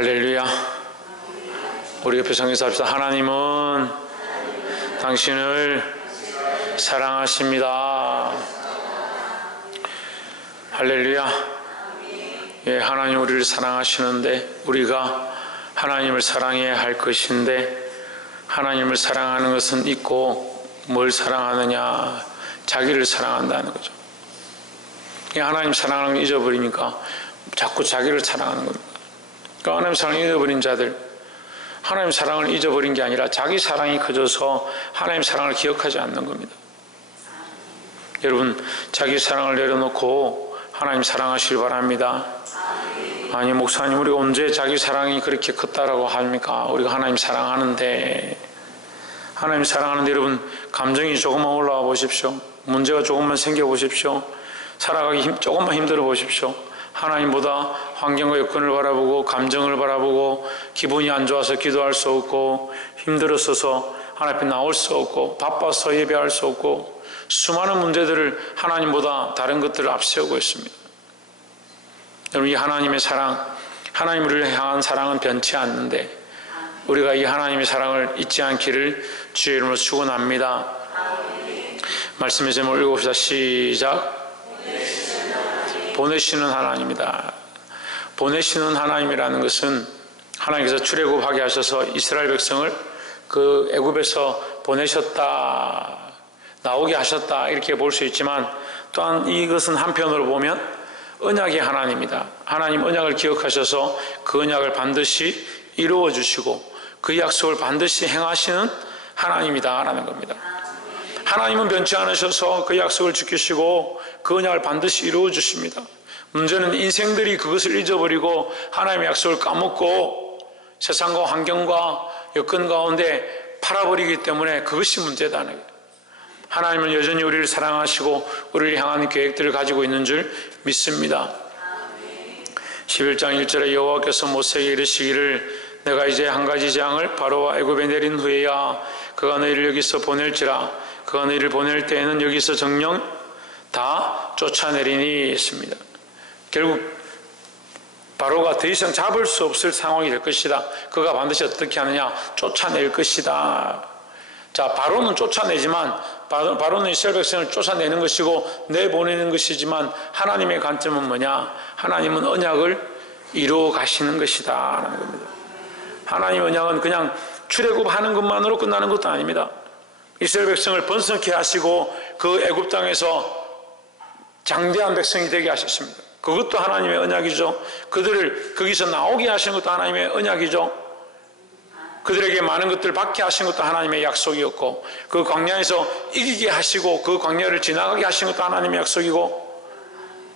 할렐루야. 우리 옆에 성경에서 합시다. 하나님은 당신을 사랑하십니다. 할렐루야. 예, 하나님 우리를 사랑하시는데 우리가 하나님을 사랑해야 할 것인데, 하나님을 사랑하는 것은 있고 뭘 사랑하느냐? 자기를 사랑한다는 거죠. 하나님 사랑하는 걸 잊어버리니까 자꾸 자기를 사랑하는 겁니다. 그러니까 하나님 사랑을 잊어버린 자들, 하나님 사랑을 잊어버린 게 아니라 자기 사랑이 커져서 하나님 사랑을 기억하지 않는 겁니다. 여러분, 자기 사랑을 내려놓고 하나님 사랑하시길 바랍니다. 아니, 목사님, 우리가 언제 자기 사랑이 그렇게 컸다라고 합니까? 우리가 하나님 사랑하는데, 하나님 사랑하는데 여러분, 감정이 조금만 올라와 보십시오. 문제가 조금만 생겨 보십시오. 살아가기 조금만 힘들어 보십시오. 하나님보다 환경과 여건을 바라보고 감정을 바라보고 기분이 안 좋아서 기도할 수 없고, 힘들었어서 하나님 앞에 나올 수 없고, 바빠서 예배할 수 없고, 수많은 문제들을 하나님보다 다른 것들을 앞세우고 있습니다. 여러분, 이 하나님의 사랑, 하나님 우리를 향한 사랑은 변치 않는데 우리가 이 하나님의 사랑을 잊지 않기를 주의 이름으로 축원합니다. 말씀의 제목을 읽어봅시다. 시작. 보내시는 하나님이다. 보내시는 하나님이라는 것은 하나님께서 출애굽하게 하셔서 이스라엘 백성을 그 애굽에서 보내셨다, 나오게 하셨다, 이렇게 볼 수 있지만, 또한 이것은 한편으로 보면 언약의 하나님이다. 하나님 언약을 기억하셔서 그 언약을 반드시 이루어 주시고 그 약속을 반드시 행하시는 하나님이다 라는 겁니다. 하나님은 변치 않으셔서 그 약속을 지키시고 그 언약을 반드시 이루어 주십니다. 문제는 인생들이 그것을 잊어버리고 하나님의 약속을 까먹고 세상과 환경과 여건 가운데 팔아버리기 때문에 그것이 문제다는 거예요. 하나님은 여전히 우리를 사랑하시고 우리를 향한 계획들을 가지고 있는 줄 믿습니다. 11장 1절에 여호와께서 모세에게 이르시기를 내가 이제 한 가지 재앙을 바로와 애굽에 내린 후에야 그가 너희를 여기서 보낼지라 그가 너희를 보낼 때에는 여기서 정령 다 쫓아내리니 했습니다. 결국 바로가 더 이상 잡을 수 없을 상황이 될 것이다. 그가 반드시 어떻게 하느냐? 쫓아낼 것이다. 자, 바로는 쫓아내지만, 바로는 이스라엘 백성을 쫓아내는 것이고 내보내는 것이지만, 하나님의 관점은 뭐냐? 하나님은 언약을 이루어 가시는 것이다 라는 겁니다. 하나님의 언약은 그냥 출애굽하는 것만으로 끝나는 것도 아닙니다. 이스라엘 백성을 번성케 하시고 그 애굽 땅에서 장대한 백성이 되게 하셨습니다. 그것도 하나님의 언약이죠. 그들을 거기서 나오게 하신 것도 하나님의 언약이죠. 그들에게 많은 것들을 받게 하신 것도 하나님의 약속이었고, 그 광야에서 이기게 하시고 그 광야를 지나가게 하신 것도 하나님의 약속이고,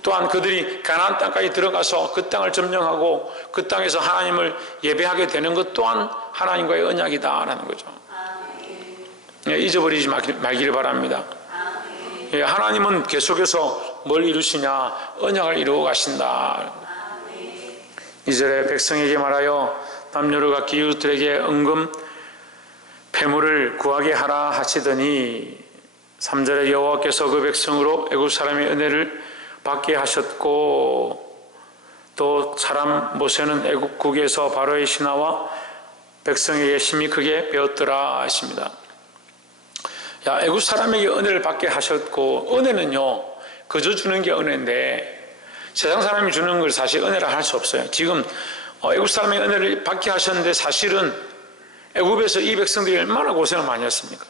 또한 그들이 가나안 땅까지 들어가서 그 땅을 점령하고 그 땅에서 하나님을 예배하게 되는 것 또한 하나님과의 언약이다라는 거죠. 잊어버리지 말기를 바랍니다. 하나님은 계속해서 뭘 이루시냐? 언약을 이루어 가신다. 2절에 백성에게 말하여 남녀를 갖기 이웃들에게 은금 폐물을 구하게 하라 하시더니, 3절에 여호와께서 그 백성으로 애굽 사람의 은혜를 받게 하셨고 또 사람 모세는 애굽국에서 바로의 신하와 백성에게 심히 크게 배웠더라 하십니다. 야, 애굽 사람에게 은혜를 받게 하셨고, 은혜는요 그저 주는 게 은혜인데 세상 사람이 주는 걸 사실 은혜라 할 수 없어요. 지금 애굽 사람의 은혜를 받게 하셨는데 사실은 애굽에서 이 백성들이 얼마나 고생을 많이 했습니까?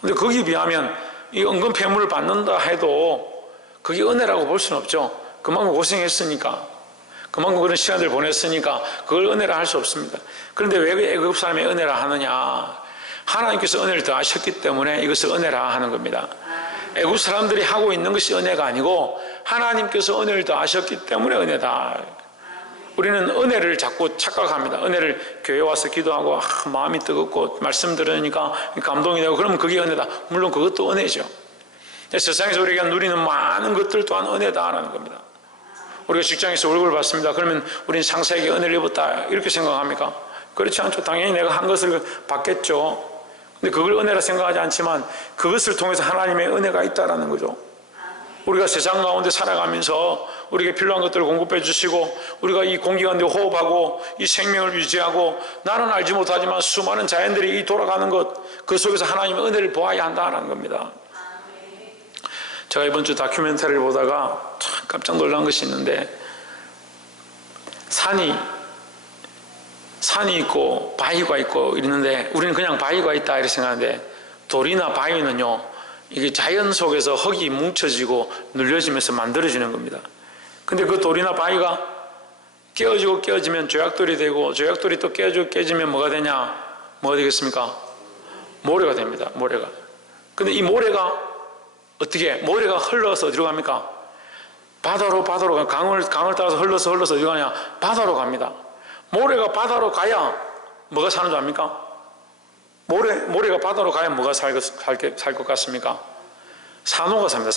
그런데 거기에 비하면 이 은금 폐물을 받는다 해도 그게 은혜라고 볼 수는 없죠. 그만큼 고생했으니까, 그만큼 그런 시간들을 보냈으니까 그걸 은혜라 할 수 없습니다. 그런데 왜 애굽 사람의 은혜라 하느냐? 하나님께서 은혜를 더하셨기 때문에 이것을 은혜라 하는 겁니다. 애굽 사람들이 하고 있는 것이 은혜가 아니고 하나님께서 은혜를 더하셨기 때문에 은혜다. 우리는 은혜를 자꾸 착각합니다. 은혜를 교회 와서 기도하고 마음이 뜨겁고 말씀 들으니까 감동이 되고 그러면 그게 은혜다. 물론 그것도 은혜죠. 세상에서 우리가 누리는 많은 것들 또한 은혜다라는 겁니다. 우리가 직장에서 월급을 받습니다. 그러면 우리는 상사에게 은혜를 입었다 이렇게 생각합니까? 그렇지 않죠. 당연히 내가 한 것을 받겠죠. 근데 그걸 은혜라 생각하지 않지만 그것을 통해서 하나님의 은혜가 있다라는 거죠. 우리가 세상 가운데 살아가면서 우리에게 필요한 것들을 공급해 주시고 우리가 이 공기 가운데 호흡하고 이 생명을 유지하고 나는 알지 못하지만 수많은 자연들이 이 돌아가는 것 그 속에서 하나님의 은혜를 보아야 한다는 겁니다. 제가 이번 주 다큐멘터리를 보다가 참 깜짝 놀란 것이 있는데 산이 있고 바위가 있고 이러는데 우리는 그냥 바위가 있다 이렇게 생각하는데 돌이나 바위는요 이게 자연 속에서 흙이 뭉쳐지고 눌려지면서 만들어지는 겁니다. 근데 그 돌이나 바위가 깨어지고 깨어지면 조약돌이 되고 조약돌이 또 깨어지고 깨지면 뭐가 되냐? 뭐가 되겠습니까? 모래가 됩니다. 모래가. 근데 이 모래가 어떻게 모래가 흘러서 어디로 갑니까? 바다로 강을 따라서 흘러서 어디로 가냐? 바다로 갑니다. 모래가 바다로 가야 뭐가 사는 줄 압니까? 모래가 바다로 가야 뭐가 살 것 같습니까? 산호가 삽니다.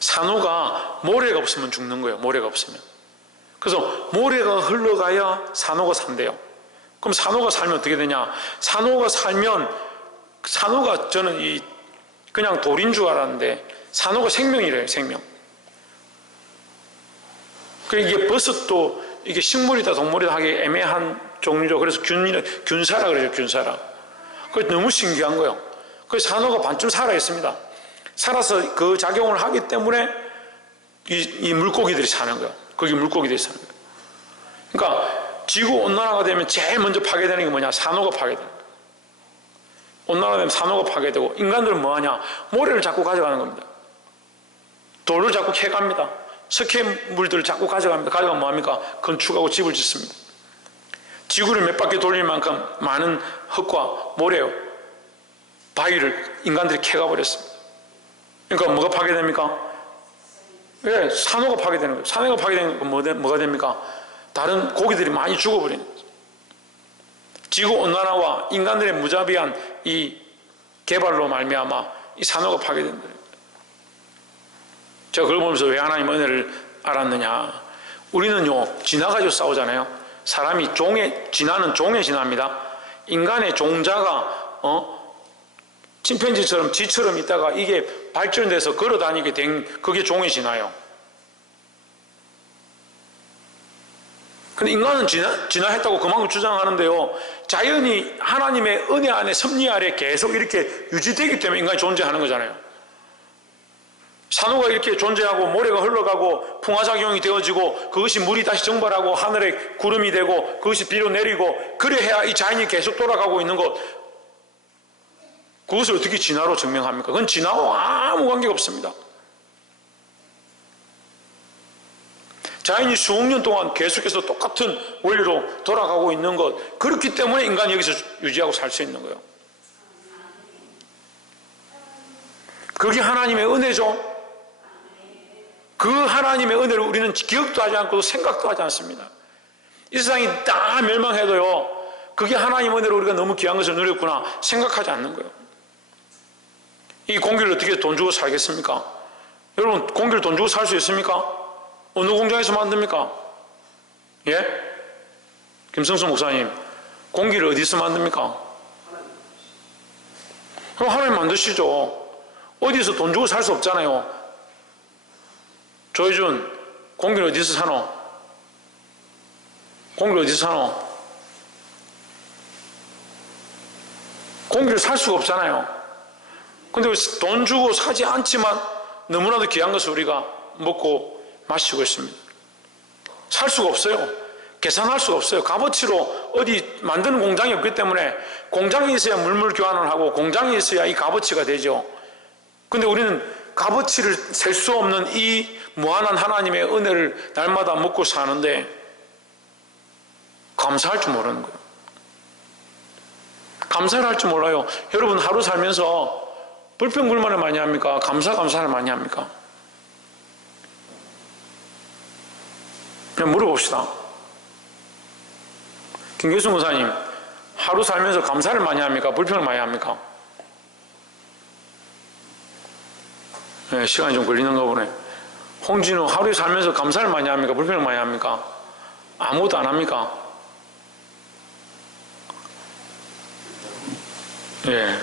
산호가 모래가 없으면 죽는 거예요. 모래가 없으면. 그래서 모래가 흘러가야 산호가 산대요. 그럼 산호가 살면 어떻게 되냐? 산호가 저는 그냥 돌인 줄 알았는데 산호가 생명이래요. 생명. 이게 버섯도 이게 식물이다 동물이다 하기 애매한 종류죠. 그래서 균사라 그러죠. 균사라. 그게 너무 신기한 거예요. 그래서 산호가 반쯤 살아 있습니다. 살아서 그 작용을 하기 때문에 이 물고기들이 사는 거예요. 거기 물고기들이 사는 거예요. 그러니까 지구온난화가 되면 제일 먼저 파괴되는 게 뭐냐? 산호가 파괴되는 거예요. 온난화가 되면 산호가 파괴되고 인간들은 뭐하냐? 모래를 자꾸 가져가는 겁니다. 돌을 자꾸 캐갑니다. 석회물들을 자꾸 가져갑니다. 가져가면 뭐합니까? 건축하고 집을 짓습니다. 지구를 몇 바퀴 돌릴 만큼 많은 흙과 모래, 바위를 인간들이 캐가버렸습니다. 그러니까 뭐가 파괴됩니까? 예, 산호가 파괴되는 거예요. 산호가 파괴되는 건 뭐가 됩니까? 다른 고기들이 많이 죽어버리는 거죠. 지구온난화와 인간들의 무자비한 이 개발로 말미암아 이 산호가 파괴된다. 제가 그걸 보면서 왜 하나님 은혜를 알았느냐? 우리는요 진화가지고 싸우잖아요. 사람이 진화는 종에 진화합니다. 인간의 종자가 침팬지처럼 쥐처럼 있다가 이게 발전돼서 걸어다니게 된 그게 종의 진화예요. 근데 인간은 진화했다고 그만큼 주장하는데요. 자연이 하나님의 은혜 안에 섭리 아래 계속 이렇게 유지되기 때문에 인간이 존재하는 거잖아요. 산호가 이렇게 존재하고 모래가 흘러가고 풍화작용이 되어지고 그것이 물이 다시 증발하고 하늘에 구름이 되고 그것이 비로 내리고 그래야 이 자연이 계속 돌아가고 있는 것. 그것을 어떻게 진화로 증명합니까? 그건 진화와 아무 관계가 없습니다. 자연이 수억 년 동안 계속해서 똑같은 원리로 돌아가고 있는 것. 그렇기 때문에 인간이 여기서 유지하고 살 수 있는 거예요. 그게 하나님의 은혜죠. 그 하나님의 은혜를 우리는 기억도 하지 않고 생각도 하지 않습니다. 이 세상이 다 멸망해도요, 그게 하나님의 은혜로 우리가 너무 귀한 것을 누렸구나 생각하지 않는 거예요. 이 공기를 어떻게 돈 주고 살겠습니까? 여러분, 공기를 돈 주고 살 수 있습니까? 어느 공장에서 만듭니까? 예? 김성수 목사님, 공기를 어디서 만듭니까? 그럼 하나님 만드시죠. 어디서 돈 주고 살 수 없잖아요. 조희준, 공기를 어디서 사노? 공기를 어디서 사노? 공기를 살 수가 없잖아요. 근데 돈 주고 사지 않지만 너무나도 귀한 것을 우리가 먹고 마시고 있습니다. 살 수가 없어요. 계산할 수가 없어요. 값어치로 어디 만드는 공장이 없기 때문에 공장이 있어야 물물 교환을 하고 공장이 있어야 이 값어치가 되죠. 근데 우리는 값어치를 셀 수 없는 이 무한한 하나님의 은혜를 날마다 먹고 사는데 감사할 줄 모르는 거예요. 감사를 할 줄 몰라요. 여러분 하루 살면서 불평불만을 많이 합니까? 감사를 많이 합니까? 그냥 물어봅시다. 김교수 목사님, 하루 살면서 감사를 많이 합니까? 불평을 많이 합니까? 네, 시간이 좀 걸리는가 보네. 홍진우, 하루에 살면서 감사를 많이 합니까? 불평을 많이 합니까? 아무것도 안 합니까? 예.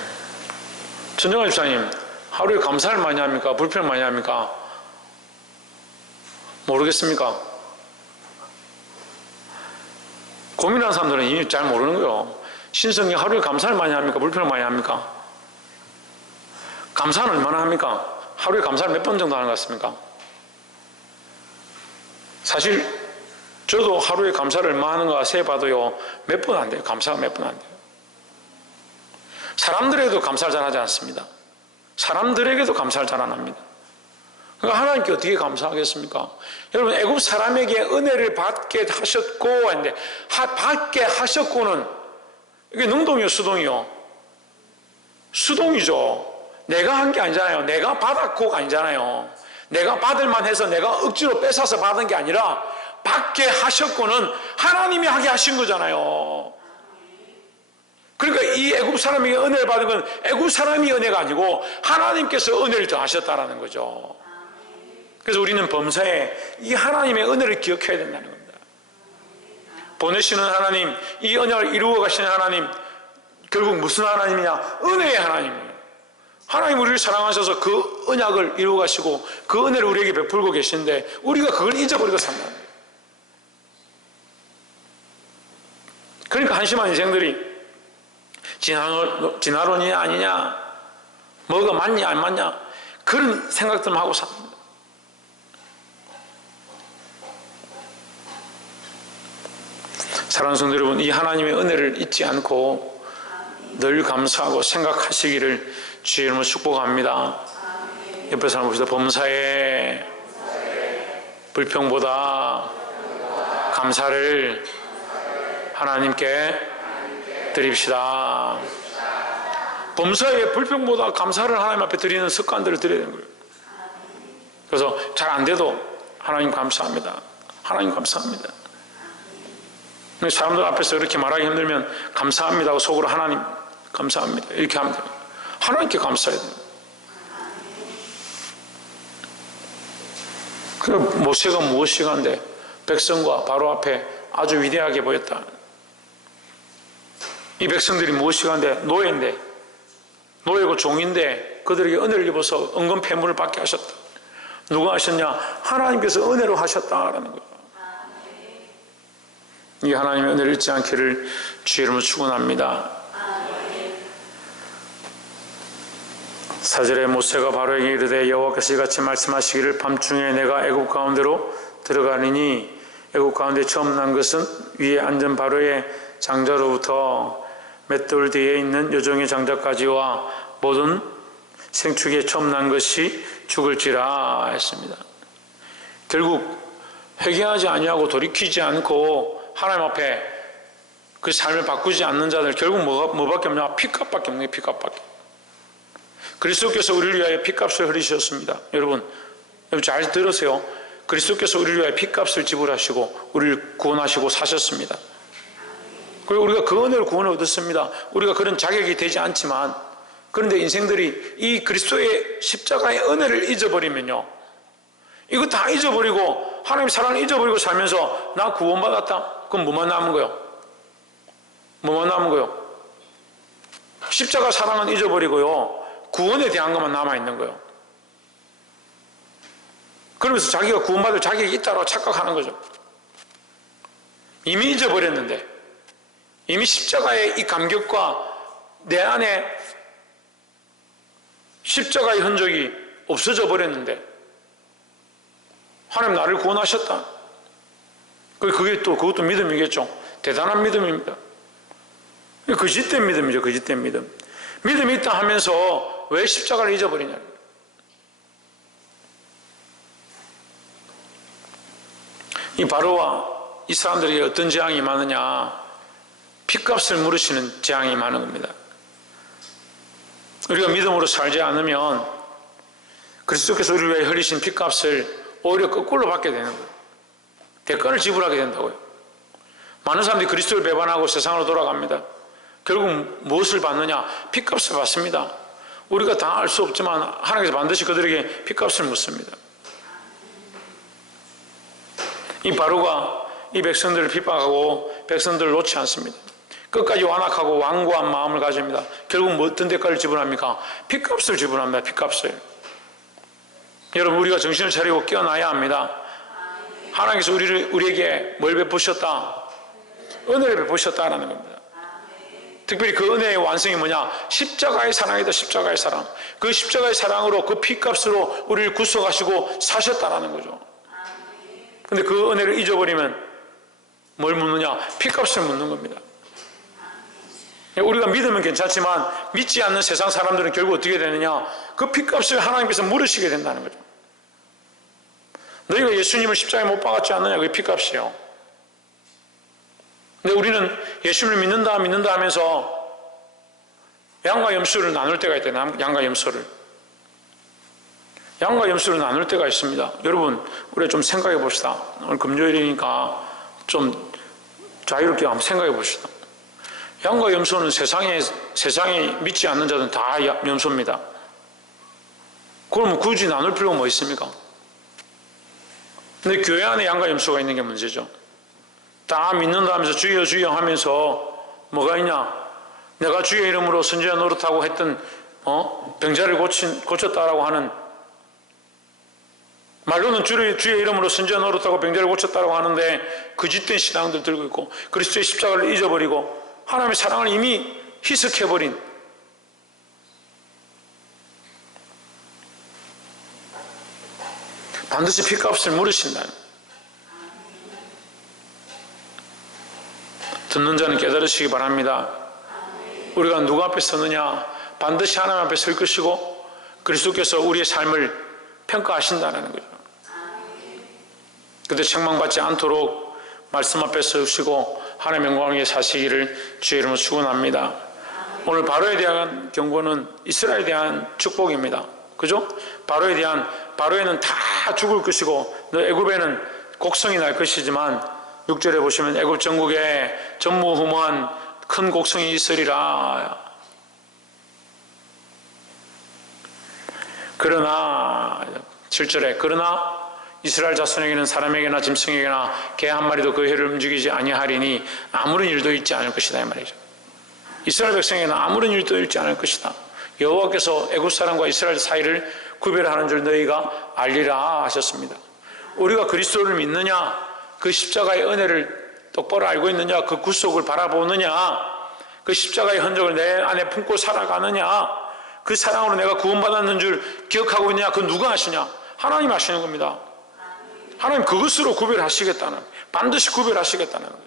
천정환 집사님, 하루에 감사를 많이 합니까? 불평을 많이 합니까? 모르겠습니까? 고민하는 사람들은 이미 잘 모르는 거예요. 신성이 하루에 감사를 많이 합니까? 불평을 많이 합니까? 감사는 얼마나 합니까? 하루에 감사를 몇 번 정도 하는 것 같습니까? 사실 저도 하루에 감사를 얼마 하는가 세봐도요, 몇 번 안 돼요. 감사가 몇 번 안 돼요. 사람들에게도 감사를 잘 하지 않습니다. 사람들에게도 감사를 잘 안 합니다. 그러니까 하나님께 어떻게 감사하겠습니까? 여러분, 애굽 사람에게 은혜를 받게 하셨고 했는데, 받게 하셨고는 이게 능동이요, 수동이요? 수동이죠. 내가 한 게 아니잖아요. 내가 받았고가 아니잖아요. 내가 받을만 해서 내가 억지로 뺏어서 받은 게 아니라 받게 하셨고는 하나님이 하게 하신 거잖아요. 그러니까 이 애굽 사람에게 은혜를 받은 건 애굽 사람이 은혜가 아니고 하나님께서 은혜를 더하셨다라는 거죠. 그래서 우리는 범사에 이 하나님의 은혜를 기억해야 된다는 겁니다. 보내시는 하나님, 이 언약을 이루어 가시는 하나님, 결국 무슨 하나님이냐? 은혜의 하나님이에요. 하나님 우리를 사랑하셔서 그 언약을 이루어 가시고 그 은혜를 우리에게 베풀고 계신데 우리가 그걸 잊어버리고 산다. 그러니까 한심한 인생들이 진화론이냐 아니냐, 뭐가 맞냐 안 맞냐, 그런 생각들만 하고 삽니다. 사랑하는 성도 여러분, 이 하나님의 은혜를 잊지 않고 늘 감사하고 생각하시기를 주의 이름으로 축복합니다. 옆에 사람 봅시다. 범사에 불평보다 감사를 하나님께 드립시다. 범사에 불평보다 감사를 하나님 앞에 드리는 습관들을 드려야 되는 거예요. 그래서 잘 안 돼도 하나님 감사합니다. 하나님 감사합니다. 사람들 앞에서 이렇게 말하기 힘들면 감사합니다 하고 속으로 하나님 감사합니다 이렇게 하면 돼요. 하나님께 감사해야 돼요. 그 모세가 무엇이간데 백성과 바로 앞에 아주 위대하게 보였다. 이 백성들이 무엇이간데 노예인데, 노예고 종인데 그들에게 은혜를 입어서 은근 폐물을 받게 하셨다. 누가 하셨냐? 하나님께서 은혜로 하셨다라는 거예요. 이 하나님의 은혜를 잊지 않기를 주의 이름으로 축원합니다. 4절에 모세가 바로에게 이르되 여호와께서 이같이 말씀하시기를 밤중에 내가 애굽 가운데로 들어가리니 애굽 가운데 처음 난 것은 위에 앉은 바로의 장자로부터 맷돌 뒤에 있는 여종의 장자까지와 모든 생축에 처음 난 것이 죽을지라 했습니다. 결국 회개하지 아니하고 돌이키지 않고 하나님 앞에 그 삶을 바꾸지 않는 자들 결국 뭐밖에 없냐? 피값밖에 없는 게 피값밖에. 그리스도께서 우리를 위하여 피값을 흘리셨습니다. 여러분 잘 들으세요. 그리스도께서 우리를 위하여 피값을 지불하시고 우리를 구원하시고 사셨습니다. 그리고 우리가 그 은혜로 구원을 얻었습니다. 우리가 그런 자격이 되지 않지만, 그런데 인생들이 이 그리스도의 십자가의 은혜를 잊어버리면요, 이거 다 잊어버리고 하나님 사랑을 잊어버리고 살면서 나 구원받았다? 그럼 뭐만 남은 거예요? 뭐만 남은 거예요? 십자가 사랑은 잊어버리고요, 구원에 대한 것만 남아있는 거예요. 그러면서 자기가 구원받을 자격이 있다고 착각하는 거죠. 이미 잊어버렸는데, 이미 십자가의 이 감격과 내 안에 십자가의 흔적이 없어져 버렸는데 하나님 나를 구원하셨다. 그게 또 그것도 믿음이겠죠. 대단한 믿음입니다. 거짓된 믿음이죠. 거짓된 믿음. 믿음이 있다 하면서 왜 십자가를 잊어버리냐. 이 바로와 이 사람들에게 어떤 재앙이 많으냐? 핏값을 물으시는 재앙이 많은 겁니다. 우리가 믿음으로 살지 않으면 그리스도께서 우리를 위해 흘리신 핏값을 오히려 거꾸로 받게 되는 거예요. 대가를 지불하게 된다고요. 많은 사람들이 그리스도를 배반하고 세상으로 돌아갑니다. 결국 무엇을 받느냐? 핏값을 받습니다. 우리가 다 알 수 없지만 하나님께서 반드시 그들에게 핏값을 묻습니다. 이 바로가 이 백성들을 핍박하고 백성들을 놓지 않습니다. 끝까지 완악하고 완고한 마음을 가집니다. 결국 뭐 어떤 대가를 지불합니까? 핏값을 지불합니다. 핏값을. 여러분, 우리가 정신을 차리고 깨어나야 합니다. 하나님께서 우리에게 뭘 베푸셨다? 은혜를 베푸셨다라는 겁니다. 특별히 그 은혜의 완성이 뭐냐? 십자가의 사랑이다. 십자가의 사랑. 그 십자가의 사랑으로, 그 핏값으로 우리를 구속하시고 사셨다라는 거죠. 근데 그 은혜를 잊어버리면 뭘 묻느냐? 핏값을 묻는 겁니다. 우리가 믿으면 괜찮지만 믿지 않는 세상 사람들은 결국 어떻게 되느냐? 그 핏값을 하나님께서 물으시게 된다는 거죠. 너희가 예수님을 십자가에 못 박았지 않느냐? 그게 핏값이에요. 근데 우리는 예수님을 믿는다 하면서 양과 염소를 나눌 때가 있대요. 양과 염소를. 양과 염소를 나눌 때가 있습니다. 여러분, 우리가 좀 생각해 봅시다. 오늘 금요일이니까 좀 자유롭게 한번 생각해 봅시다. 양과 염소는 세상에 믿지 않는 자들은 다 염소입니다. 그러면 굳이 나눌 필요가 뭐 있습니까? 근데 교회 안에 양과 염소가 있는 게 문제죠. 다 믿는다 하면서 주여 주여 하면서 뭐가 있냐? 내가 주의 이름으로 선지자 노릇하고 했던 병자를 고쳤다라고 하는, 말로는 주의 이름으로 선지자 노릇하고 병자를 고쳤다라고 하는데 거짓된 신앙들 들고 있고 그리스도의 십자가를 잊어버리고 하나님의 사랑을 이미 희석해버린, 반드시 핏값을 물으신다는, 듣는 자는 깨달으시기 바랍니다. 우리가 누구 앞에 서느냐? 반드시 하나님 앞에 설 것이고 그리스도께서 우리의 삶을 평가하신다는 거죠. 그때 책망받지 않도록 말씀 앞에 서시고 하나님의 영광을 위해 사시기를 주의 이름으로 축원합니다. 오늘 바로에 대한 경고는 이스라엘에 대한 축복입니다. 그죠? 바로에는 다 죽을 것이고 너 애굽에는 곡성이 날 것이지만 6절에 보시면 애굽 전국에 전무후무한 큰 곡성이 있으리라. 그러나 7절에 그러나 이스라엘 자손에게는 사람에게나 짐승에게나 개 한 마리도 그 혀를 움직이지 아니하리니 아무런 일도 있지 않을 것이다 이 말이죠. 이스라엘 백성에게는 아무런 일도 있지 않을 것이다. 여호와께서 애굽 사람과 이스라엘 사이를 구별하는 줄 너희가 알리라 하셨습니다. 우리가 그리스도를 믿느냐? 그 십자가의 은혜를 똑바로 알고 있느냐? 그 구속을 바라보느냐? 그 십자가의 흔적을 내 안에 품고 살아가느냐? 그 사랑으로 내가 구원받았는 줄 기억하고 있느냐? 그 누가 아시냐? 하나님 아시는 겁니다. 하나님 그것으로 구별하시겠다는, 반드시 구별하시겠다는 거예요.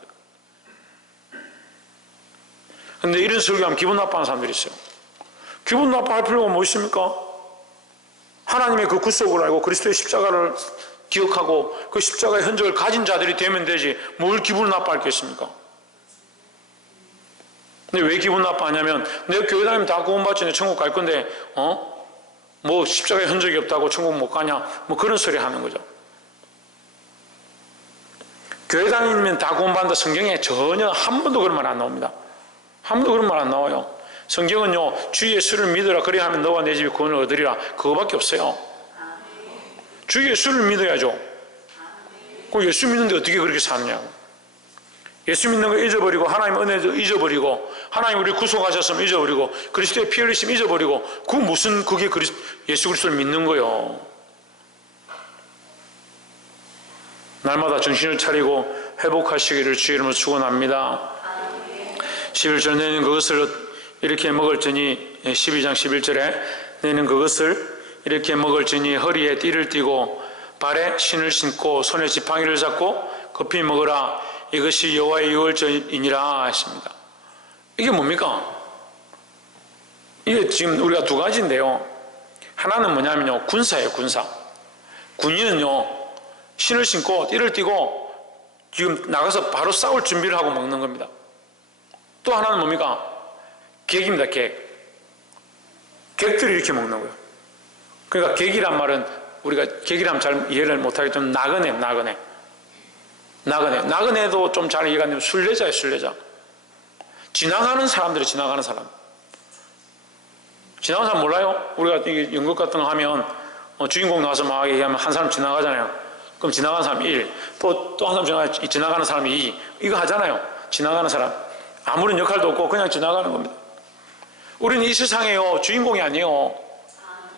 근데 이런 설교하면 기분 나빠하는 사람들이 있어요. 기분 나빠할 필요가 뭐 있습니까? 하나님의 그 구속을 알고 그리스도의 십자가를 기억하고 그 십자가의 흔적을 가진 자들이 되면 되지 뭘 기분 나빠하겠습니까? 근데 왜 기분 나빠하냐면 내가 교회 다니면 다 구원받지 내 천국 갈 건데 뭐 십자가의 흔적이 없다고 천국 못 가냐 뭐 그런 소리 하는 거죠. 교회 다니면 다 구원받는다 성경에 전혀 한 번도 그런 말 안 나옵니다. 한 번도 그런 말 안 나와요. 성경은요 주 예수를 믿으라 그래야 하면 너와 내 집이 구원을 얻으리라 그거밖에 없어요. 주 예수를 믿어야죠. 그럼 예수 믿는데 어떻게 그렇게 사느냐고. 예수 믿는 거 잊어버리고 하나님 은혜도 잊어버리고 하나님 우리를 구속하셨으면 잊어버리고 그리스도의 피 흘리심 잊어버리고 그게 예수 그리스도를 믿는 거예요. 날마다 정신을 차리고 회복하시기를 주의 이름으로 축원합니다. 11절 너희는 그것을 이렇게 먹을지니 12장 11절에 너희는 그것을 이렇게 먹을지니 허리에 띠를 띠고 발에 신을 신고 손에 지팡이를 잡고 급히 먹으라 이것이 여호와의 유월절이니라 하십니다. 이게 뭡니까? 이게 지금 우리가 두 가지인데요. 하나는 뭐냐면요 군사예요. 군사. 군인은요 신을 신고 띠를 띠고 지금 나가서 바로 싸울 준비를 하고 먹는 겁니다. 또 하나는 뭡니까? 객입니다. 객들이 이렇게 먹는 거예요. 그러니까 객이란 말은 우리가 객이라면 잘 이해를 못하겠지만 나그네도 좀 잘 이해가 안 되면 순례자예요. 순례자. 지나가는 사람들이 지나가는 사람 몰라요? 우리가 연극 같은 거 하면 주인공 나와서 막 얘기하면 한 사람 지나가잖아요. 그럼 지나가는 사람 1, 또 한 사람 지나가는 사람이 2, 이거 하잖아요. 지나가는 사람. 아무런 역할도 없고 그냥 지나가는 겁니다. 우리는 이 세상에요 주인공이 아니에요.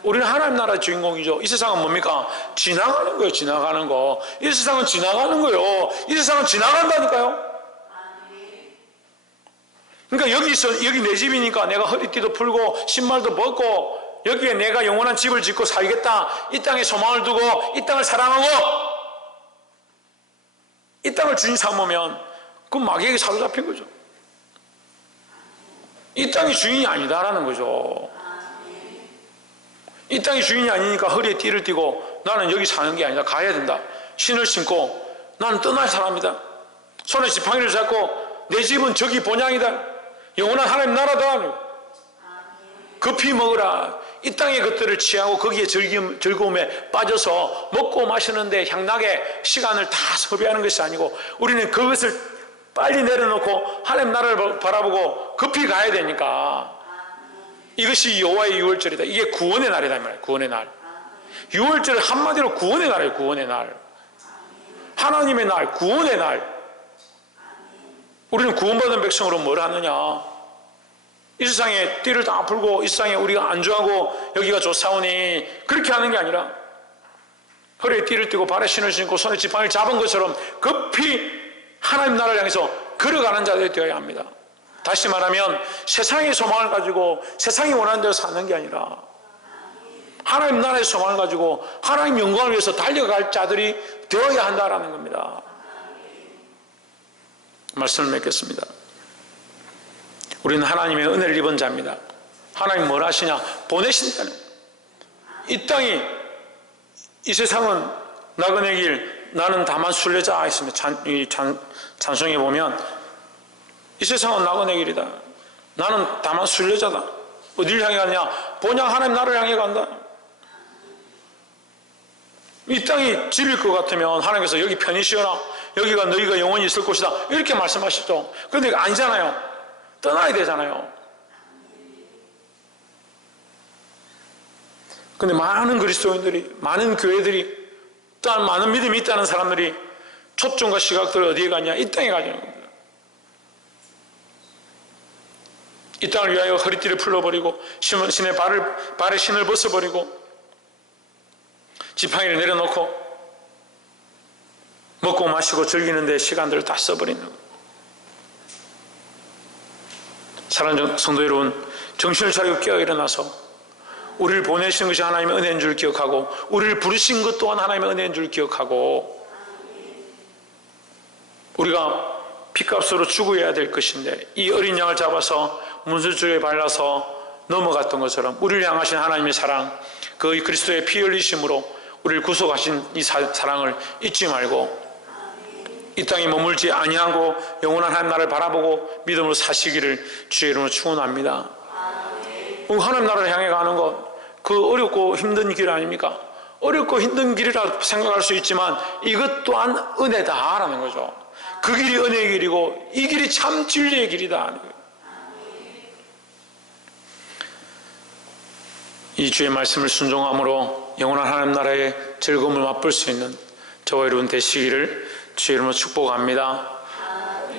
우리는 하나님 나라의 주인공이죠. 이 세상은 뭡니까? 지나가는 거예요. 지나가는 거. 이 세상은 지나가는 거예요. 이 세상은 지나간다니까요. 그러니까 여기 내 집이니까 내가 허리띠도 풀고 신발도 벗고 여기에 내가 영원한 집을 짓고 살겠다. 이 땅에 소망을 두고 이 땅을 사랑하고 이 땅을 주인 삼으면 그 마귀에게 사로잡힌 거죠. 이 땅이 주인이 아니다라는 거죠. 이 땅이 주인이 아니니까 허리에 띠를 띠고 나는 여기 사는 게 아니라 가야 된다. 신을 신고 나는 떠날 사람이다. 손에 지팡이를 잡고 내 집은 저기 본향이다. 영원한 하나님 나라다. 급히 먹으라. 이 땅의 것들을 취하고 거기에 즐거움에 빠져서 먹고 마시는데 향락에 시간을 다 소비하는 것이 아니고 우리는 그것을 빨리 내려놓고 하나님 나라를 바라보고 급히 가야 되니까 이것이 여호와의 유월절이다. 이게 구원의 날이다 말이에요. 구원의 날. 유월절은 한마디로 구원의 날이에요. 구원의 날. 하나님의 날, 구원의 날. 우리는 구원받은 백성으로 뭘 하느냐? 이 세상에 띠를 다 풀고 이 세상에 우리가 안주하고 여기가 좋사오니 그렇게 하는 게 아니라 허리에 띠를 띠고 발에 신을 신고 손에 지팡이를 잡은 것처럼 급히 하나님 나라를 향해서 걸어가는 자들이 되어야 합니다. 다시 말하면 세상의 소망을 가지고 세상이 원하는 대로 사는 게 아니라 하나님 나라의 소망을 가지고 하나님 영광을 위해서 달려갈 자들이 되어야 한다는 겁니다. 말씀을 맺겠습니다. 우리는 하나님의 은혜를 입은 자입니다. 하나님 뭘 하시냐? 보내신다는. 이 땅이 이 세상은 나그네 길 나는 다만 순례자 있으면 찬송에 보면 이 세상은 나그네 길이다. 나는 다만 순례자다. 어디를 향해 가느냐? 본향 하나님 나라를 향해 간다. 이 땅이 집일 것 같으면 하나님께서 여기 편히 쉬어라. 여기가 너희가 영원히 있을 곳이다. 이렇게 말씀하시죠. 그런데 아니잖아요. 떠나야 되잖아요. 그런데 많은 그리스도인들이, 많은 교회들이, 또한 많은 믿음이 있다는 사람들이 초점과 시각들을 어디에 가냐? 이 땅에 가자는 겁니다. 이 땅을 위하여 허리띠를 풀어버리고 신의 발에 신을 벗어버리고 지팡이를 내려놓고 먹고 마시고 즐기는 데 시간들을 다 써버리는 거예요. 사랑하는 성도 여러분, 정신을 차리고 깨어 일어나서 우리를 보내신 것이 하나님의 은혜인 줄 기억하고 우리를 부르신 것 또한 하나님의 은혜인 줄 기억하고 우리가 핏값으로 추구해야 될 것인데 이 어린 양을 잡아서 문설주에 발라서 넘어갔던 것처럼 우리를 향하신 하나님의 사랑, 그 그리스도의 피 흘리심으로 우리를 구속하신 이 사랑을 잊지 말고 이 땅에 머물지 아니하고 영원한 하나님 나라를 바라보고 믿음으로 사시기를 주의 이름으로 축원합니다. 하나님 나라를 향해 가는 것, 그 어렵고 힘든 길 아닙니까? 어렵고 힘든 길이라 생각할 수 있지만 이것 또한 은혜다라는 거죠. 그 길이 은혜의 길이고 이 길이 참 진리의 길이다. 이 주의 말씀을 순종함으로 영원한 하나님 나라의 즐거움을 맛볼 수 있는 저와 여러분 되시기를 주의 이름으로 축복합니다.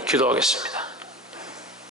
기도하겠습니다.